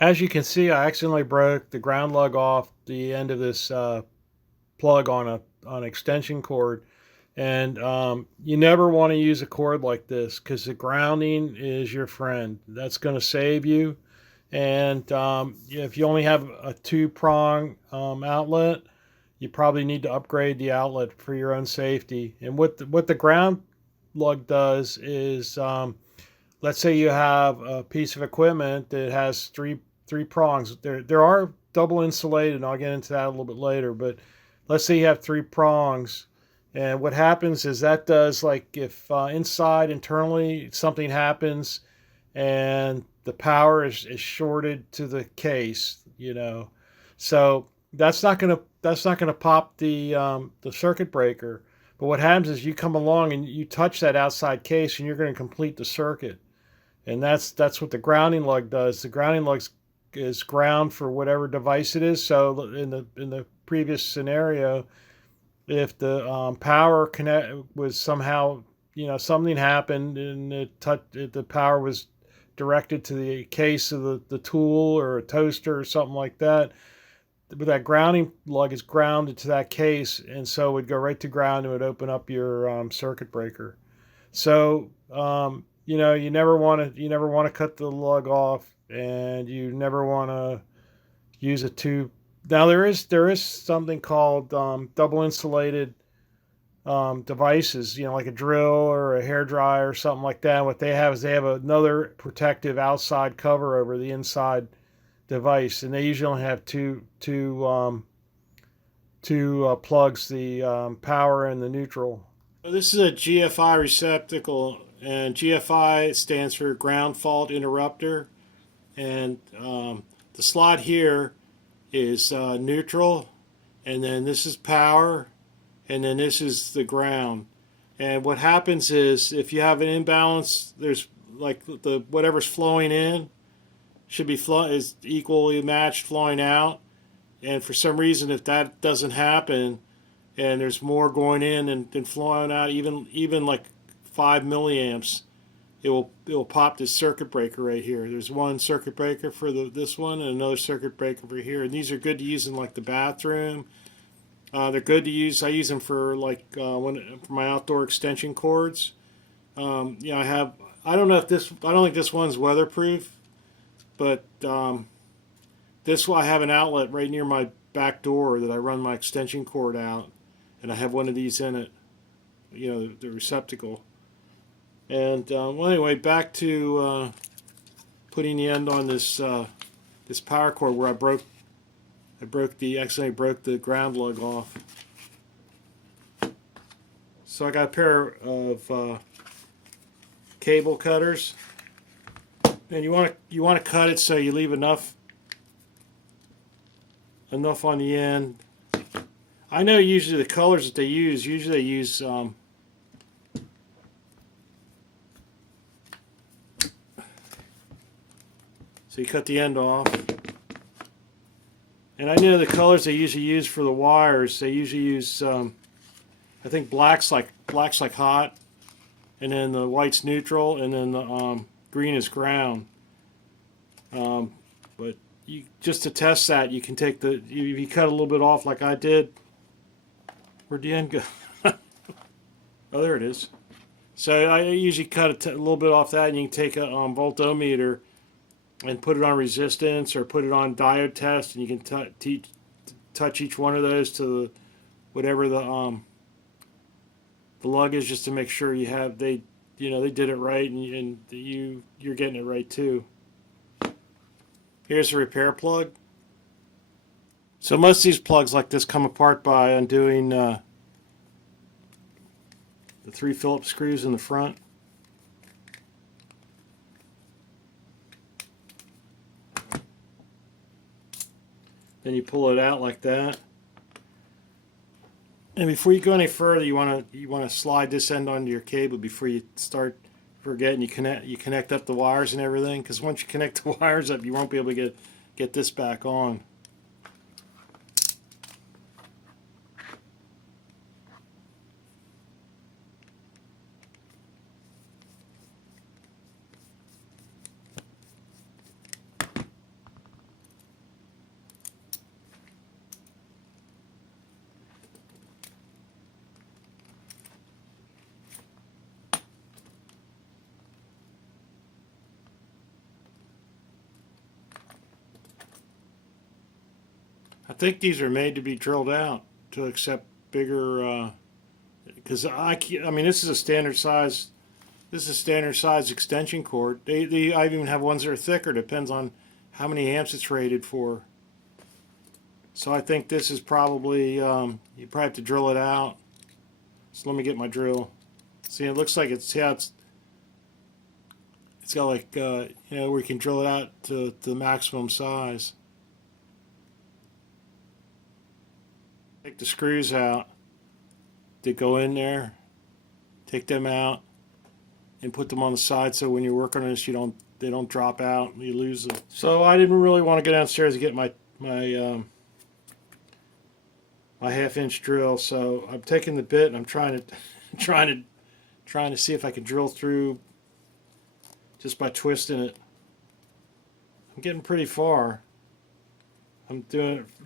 As you can see, I accidentally broke the ground lug off the end of this plug on an extension cord, and you never want to use a cord like this because the grounding is your friend. That's going to save you. And if you only have a two-prong outlet, you probably need to upgrade the outlet for your own safety. And what the ground lug does is, let's say you have a piece of equipment that has three prongs. There are double insulated, and I'll get into that a little bit later. But let's say you have three prongs, and what happens is that does, like, if inside internally something happens and the power is shorted to the case, so that's not gonna pop the circuit breaker. But what happens is you come along and you touch that outside case, and you're going to complete the circuit. And that's what the grounding lug does. The grounding lug is ground for whatever device it is. So in the previous scenario, if the power connect was somehow, something happened and the power was directed to the case of the tool or a toaster or something like that, but that grounding lug is grounded to that case, and so it would go right to ground and would open up your circuit breaker. So you never want to cut the lug off, and you never want to use a tube. Now there is something called double insulated devices, like a drill or a hair dryer or something like that. What they have is they have another protective outside cover over the inside device, and they usually only have two plugs, the power and the neutral. So this is a GFI receptacle, and GFI stands for ground fault interrupter. And the slot here is neutral, and then this is power, and then this is the ground. And what happens is if you have an imbalance, there's like the whatever's flowing in should be is equally matched flowing out. And for some reason, if that doesn't happen, and there's more going in than flowing out, even like 5 milliamps, it will pop this circuit breaker right here. There's one circuit breaker for this one, and another circuit breaker over here. And these are good to use in like the bathroom. They're good to use. I use them for like for my outdoor extension cords. I have. I don't know if this. I don't think this one's weatherproof, but this one I have an outlet right near my back door that I run my extension cord out, and I have one of these in it. The receptacle. And well, anyway, back to putting the end on this power cord where accidentally broke the ground lug off. So I got a pair of cable cutters, and you want to cut it so you leave enough on the end. I know usually the colors that they use, so you cut the end off. And I know the colors they usually use for the wires. They usually use, I think black's like hot, and then the white's neutral, and then the green is ground. But just to test that, you can take you cut a little bit off like I did. Where'd the end go? Oh, there it is. So I usually cut a little bit off that, and you can take a voltometer and put it on resistance or put it on diode test, and you can touch each one of those to whatever the lug is, just to make sure they did it right, and you're getting it right too. Here's a repair plug. So most of these plugs like this come apart by undoing the 3 Phillips screws in the front. Then you pull it out like that. And before you go any further, you want to slide this end onto your cable before you start forgetting. You connect up the wires and everything, because once you connect the wires up, you won't be able to get this back on. I think these are made to be drilled out to accept bigger, because I mean, this is a standard size. This is a standard size extension cord. I even have ones that are thicker. Depends on how many amps it's rated for. So I think this is probably, you probably have to drill it out. So let me get my drill. See, it looks like it's, yeah, it's got like, you know, where you can drill it out to the maximum size. Take the screws out that go in there, take them out, and put them on the side so when you're working on this, they don't drop out and you lose them. So I didn't really want to go downstairs and get my half-inch drill, so I'm taking the bit and I'm trying to see if I can drill through just by twisting it. I'm getting pretty far. I'm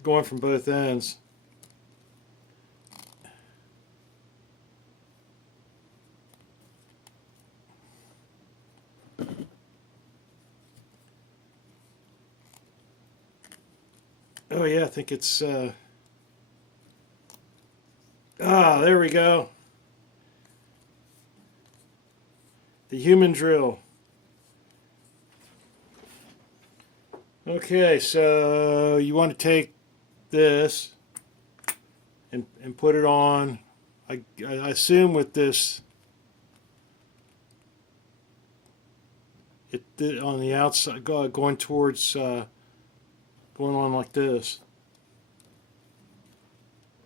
going from both ends. Oh yeah, I think it's there we go. The human drill. Okay, so you want to take this and put it on. I assume with this, on the outside, going towards, going on like this,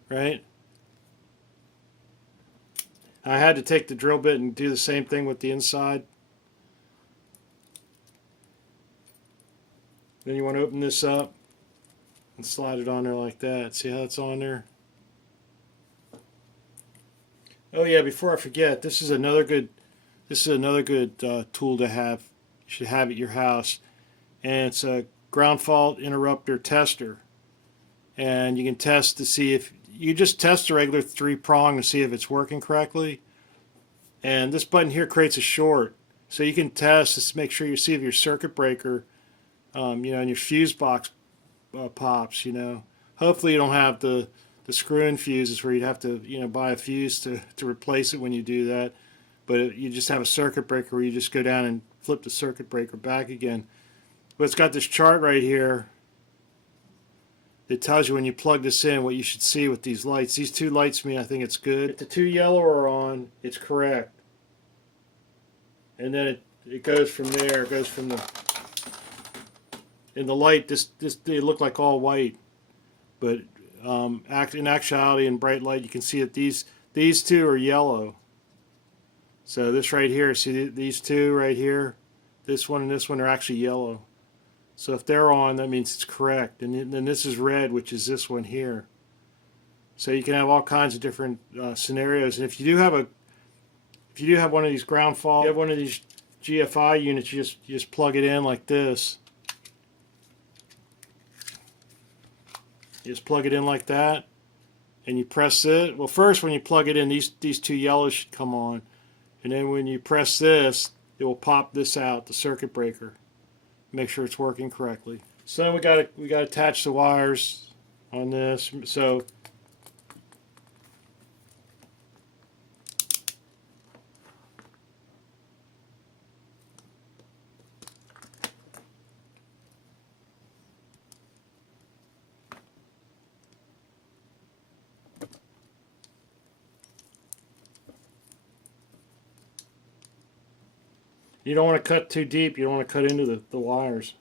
right? I had to take the drill bit and do the same thing with the inside. Then you want to open this up and slide it on there like that. See how it's on there? Oh yeah, before I forget, this is another good tool to have. You should have at your house, and it's a ground fault interrupter tester. And you can test to see if you just test a regular 3-prong to see if it's working correctly. And this button here creates a short, so you can test to make sure you see if your circuit breaker, you know, and your fuse box pops. You know, hopefully you don't have the screw-in fuses where you'd have to, you know, buy a fuse to replace it when you do that. But you just have a circuit breaker where you just go down and flip the circuit breaker back again. But it's got this chart right here that tells you when you plug this in what you should see with these lights. These 2 lights mean I think it's good. If the 2 yellow are on, it's correct. And then it goes from there. It goes from the, in the light, they look like all white, but in actuality, in bright light, you can see that these 2 are yellow. So this right here, see these 2 right here, this one and this one are actually yellow. So if they're on, that means it's correct. And then this is red, which is this one here. So you can have all kinds of different scenarios. And if you do have one of these ground fault, you have one of these GFI units, you just plug it in like this. You just plug it in like that, and you press it. Well, first when you plug it in, these 2 yellows should come on, and then when you press this, it will pop this out, the circuit breaker. Make sure it's working correctly. So we got to attach the wires on this. So you don't want to cut too deep. You don't want to cut into the wires.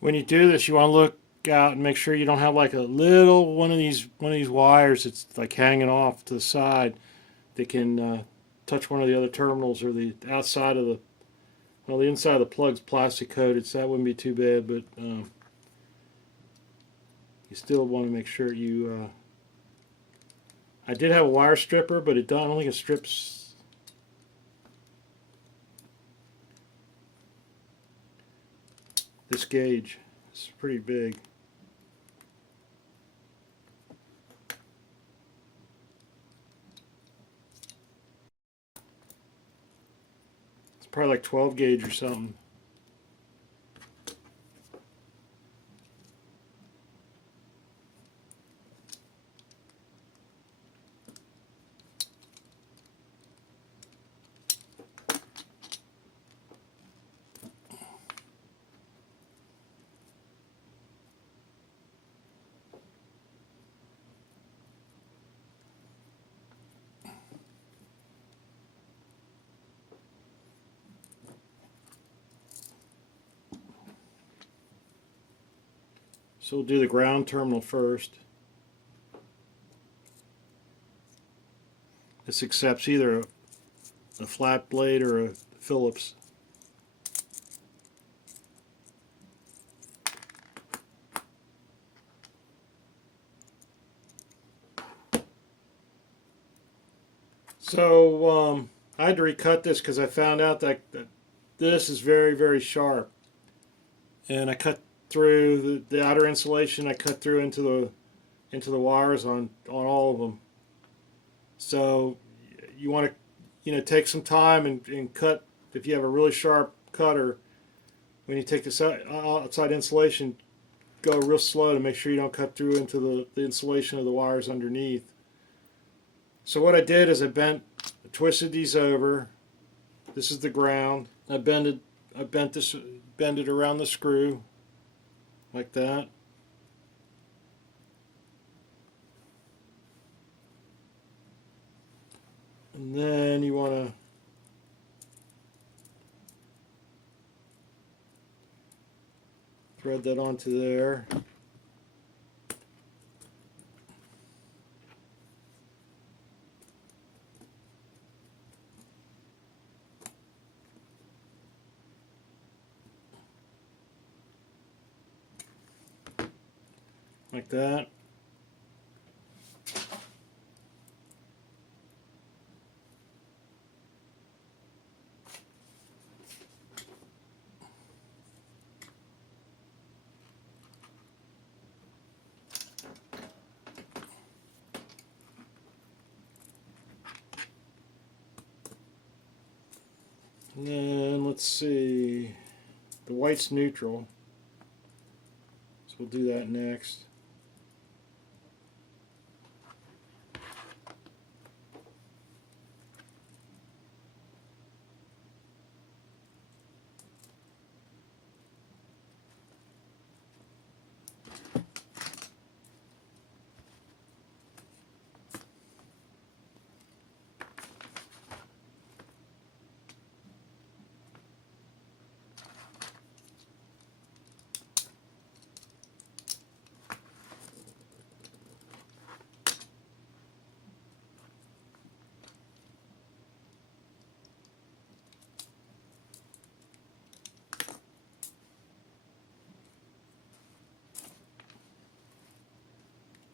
When you do this, you want to look out and make sure you don't have like a little one of these wires that's like hanging off to the side that can touch one of the other terminals, or the outside of the, well, the inside of the plug's plastic coated, so that wouldn't be too bad, but you still want to make sure you I did have a wire stripper, but I don't think it strips. This gauge is pretty big. probably like 12 gauge or something. So we'll do the ground terminal first. This accepts either a flat blade or a Phillips. So I had to recut this because I found out that this is very, very sharp. And I cut through the outer insulation. I cut through into the wires on all of them. So you want to take some time and cut. If you have a really sharp cutter, when you take this outside insulation, go real slow to make sure you don't cut through into the insulation of the wires underneath. So what I did is I twisted these over. This is the ground. I bent it around the screw like that. And then you want to thread that onto there. Like that. And then let's see, the white's neutral, so we'll do that next.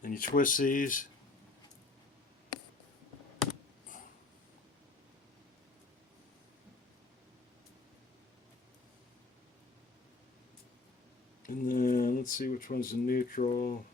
And you twist these. And then let's see which one's the neutral.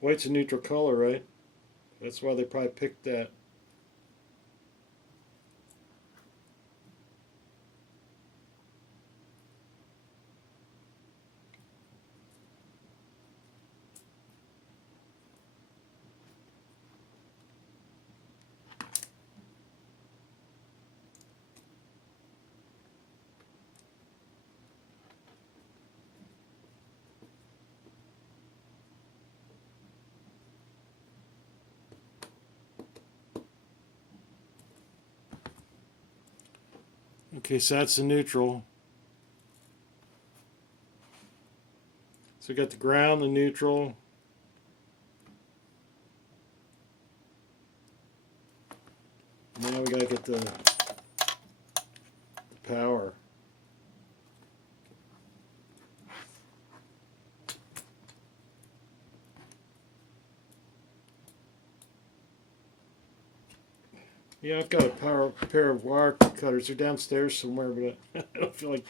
White's a neutral color, right? That's why they probably picked that. Okay, so that's the neutral. So we got the ground, the neutral. Now we gotta get the power. Yeah, I've got a pair of wire cutters. They're downstairs somewhere, but I don't feel like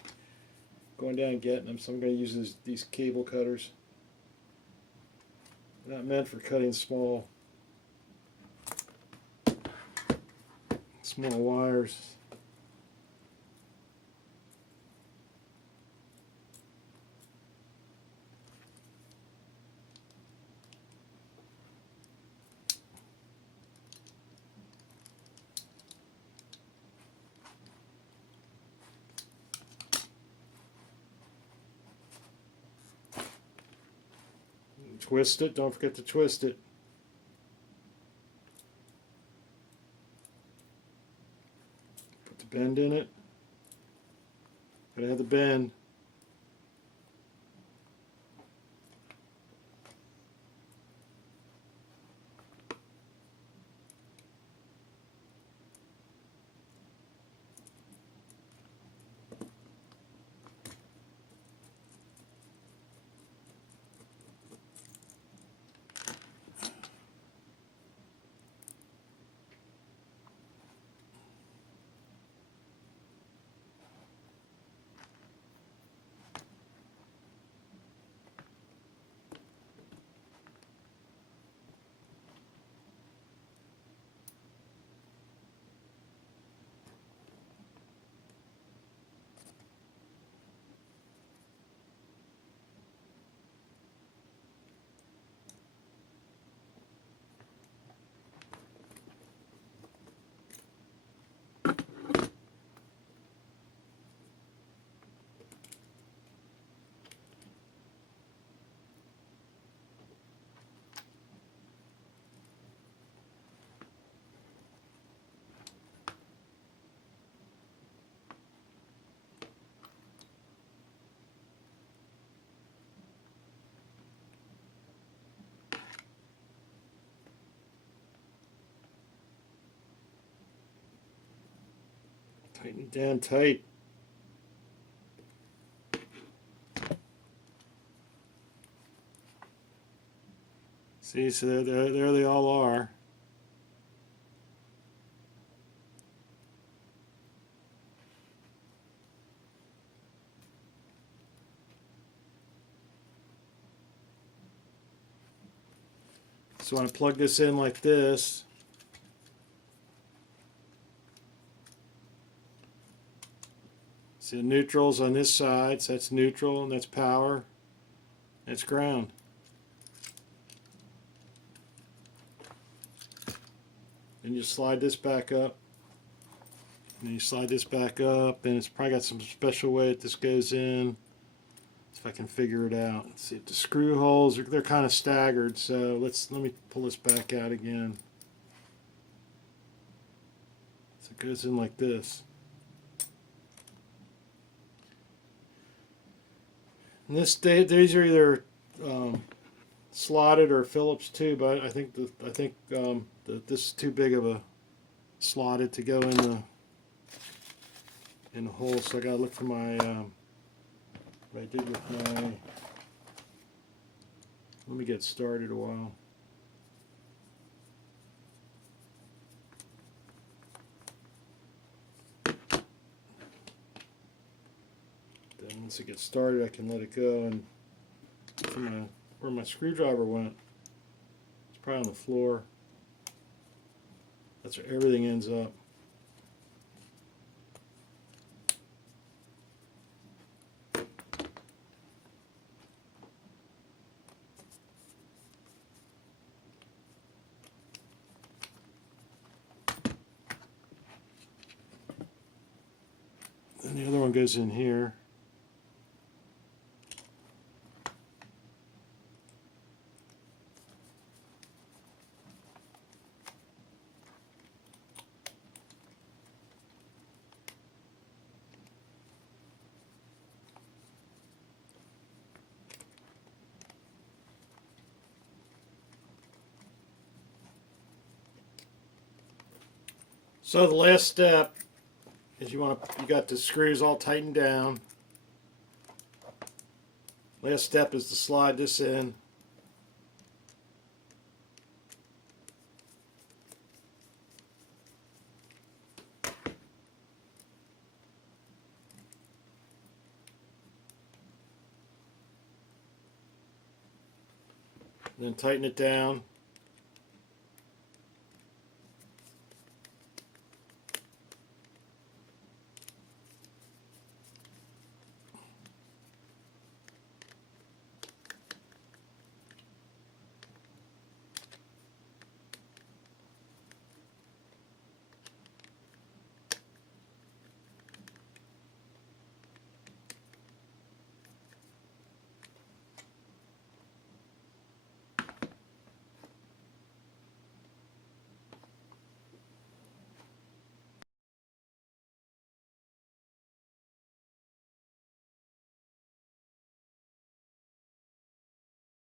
going down and getting them, so I'm going to use these cable cutters. They're not meant for cutting small wires. Twist it. Don't forget to twist it. Put the bend in it. Gotta have the bend. Tighten it down tight. See, so there they all are. So when I plug this in like this, see the neutral's on this side, so that's neutral, and that's power, that's ground. Then you slide this back up, and then you slide this back up, and it's probably got some special way that this goes in. If I can figure it out. Let's see, the screw holes, they're kind of staggered, so let me pull this back out again. So it goes in like this. And these are either slotted or Phillips too, but I think this is too big of a slotted to go in the hole, so I gotta look for my what I did with my, let me get started a while. Then once it gets started, I can let it go, and where my screwdriver went, it's probably on the floor. That's where everything ends up. Then the other one goes in here. So the last step is you got the screws all tightened down. Last step is to slide this in. then tighten it down.